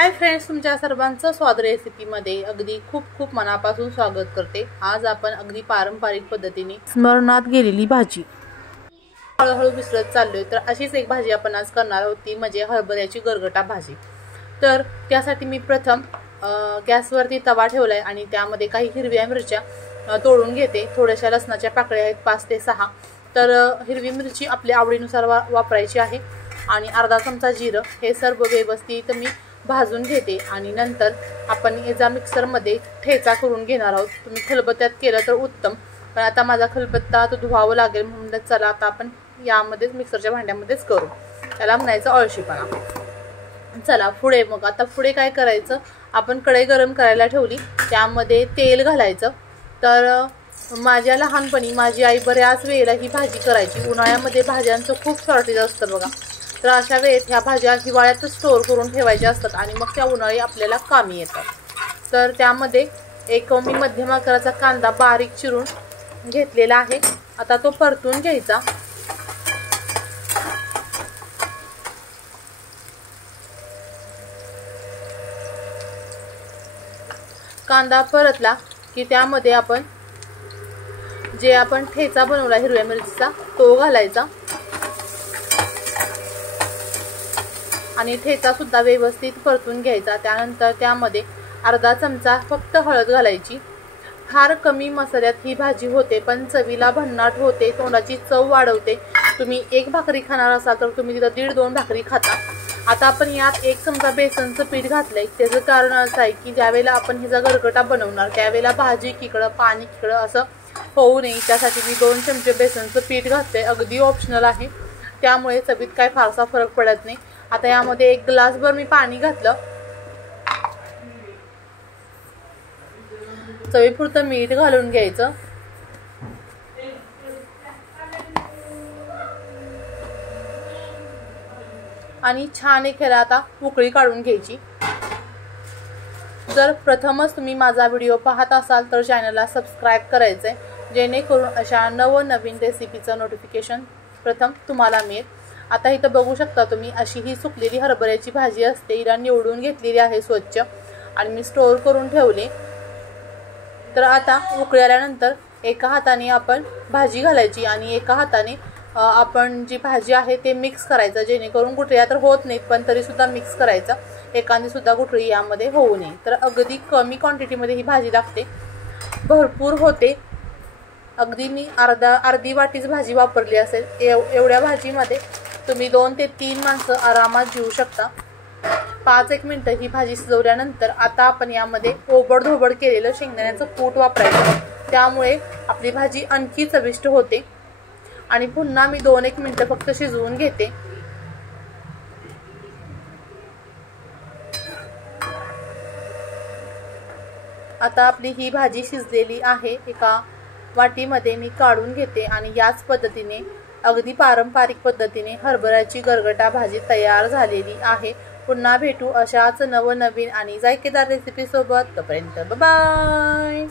Hi friends, तुमच्या सर्वांचं स्वाद रेसिपीमध्ये अगदी खूप मनापासून स्वागत करते। आज आपण अगदी पारंपरिक पद्धतीने स्मरणात गेलेली भाजी हळूहळू विसरत चाललोय। तर अशीच एक भाजी आपण आज करणार आहोत, ती म्हणजे हरभऱ्याची गरगटा भाजी। तर त्यासाठी मी प्रथम गॅसवरती तवा ठेवलाय आणि त्यामध्ये काही हिरव्या मिरच्या तोडून घेते। थोड्याशा लसणाच्या पाकळ्या आहेत 5 ते 6। तर हिरवी मिरची आपल्या आवडीनुसार वापरायची आहे आणि अर्धा चमचा जिरं हे सर्व व्यवस्थित मी भाजून घेते आणि नंतर आपण याचा मिक्सर मध्ये ठेचा करून घेणार आहोत। तुम्ही खलबत्त्यात केलं तर उत्तम, पण आता माझा खलबत्ता तो धुवावा लागेल म्हणून चला आता आपण यामध्येच मिक्सरच्या भांड्यामध्येच करू। त्याला म्हणायचं अळशीपणा। चला पुढे मग आता पुढे काय करायचं, आपण कढई गरम करायला ठेवली, त्यामध्ये तेल घालायचं। तर माझ्या लहानपणी माझी आई बऱ्याच वेळेला ही भाजी करायची। उन्हाळ्यामध्ये भाज्यांचं खूप शॉर्टेज असतं बघा, तर अशा वेळेत ह्या भाज्या हिवाळ्यातच स्टोर करून ठेवायच्या असतात आणि मग त्या उन्हाळी आपल्याला कामी येतात। तर त्यामध्ये एक मी मध्यम आकाराचा कांदा बारीक चिरून घेतलेला आहे, आता तो परतून घ्यायचा। कांदा परतला की त्यामध्ये आपण जे आपण ठेचा बनवला हिरव्या मिरचीचा तो घालायचा आणि ठेचा सुद्धा व्यवस्थित परतून घ्यायचा। त्यानंतर त्यामध्ये अर्धा चमचा फक्त हळद घालायची। फार कमी मसाल्यात ही भाजी होते, पण चवीला भन्नाट होते, तोंडाची चव वाढवते। तुम्ही एक भाकरी खाणार असाल तर तुम्ही तिथं 1.5-2 भाकरी खाता। आता आपण यात 1 चमचा बेसनचं पीठ घातलंय। त्याचं कारण असं आहे की ज्यावेळेला आपण ह्याचा गरगटा बनवणार त्यावेळेला भाजी किकडं पाणी किकडं असं होऊ नये, त्यासाठी मी 2 चमचे बेसनचं पीठ घातलंय। अगदी ऑप्शनल आहे, त्यामुळे चवीत काय फारसा फरक पडत नाही। आता यामध्ये 1 ग्लासभर मी पाणी घातलं, चवीपुरतं मीठ घालून घ्यायचं आणि छान ह्याला आता उकळी काढून घ्यायची। जर प्रथमच तुम्ही माझा व्हिडिओ पाहत असाल तर चॅनलला सबस्क्राइब करायचंय, जेणेकरून अशा नवनवीन रेसिपीचं नोटिफिकेशन प्रथम तुम्हाला मिळेल। आता इथं बघू शकता तुम्ही, अशी ही सुकलेली हरभऱ्याची भाजी असते, हिला निवडून घेतलेली आहे स्वच्छ आणि मी स्टोर करून ठेवले। तर आता उकळी आल्यानंतर एका हाताने आपण भाजी घालायची आणि एका हाताने आपण जी भाजी आहे ते मिक्स करायचं, जेणेकरून गुठळ्या तर होत नाहीत पण तरी सुद्धा मिक्स करायचं, एकाने सुद्धा गुठळी यामध्ये होऊ नये। तर अगदी कमी क्वांटिटीमध्ये ही भाजी लागते, भरपूर होते। अगदी मी अर्धी वाटीच भाजी वापरली असेल। एवढ्या भाजीमध्ये तुम्ही 2 ते 3 माणसं आरामात जेवू शकता। 5-1 मिनिटं ही भाजी शिजवल्यानंतर आता आपण यामध्ये ओबडधोबड केलेलं शेंगदाण्याचं कूट वापरायचं, त्यामुळे आपली भाजी आणखी चविष्ट होते। आणि पुन्हा मी 2-1 मिनिटं फक्त शिजवून घेते। आता आपली ही भाजी शिजलेली आहे, एका वाटीमध्ये मी काढून घेते आणि याच पद्धतीने अगदी पारंपरिक पद्धतीने हरभऱ्याची गरगटा भाजी तयार झालेली आहे। पुन्हा भेटू अशाच नवनवीन आणि जायकेदार रेसिपी सोबत। तोपर्यंत बाय बाय।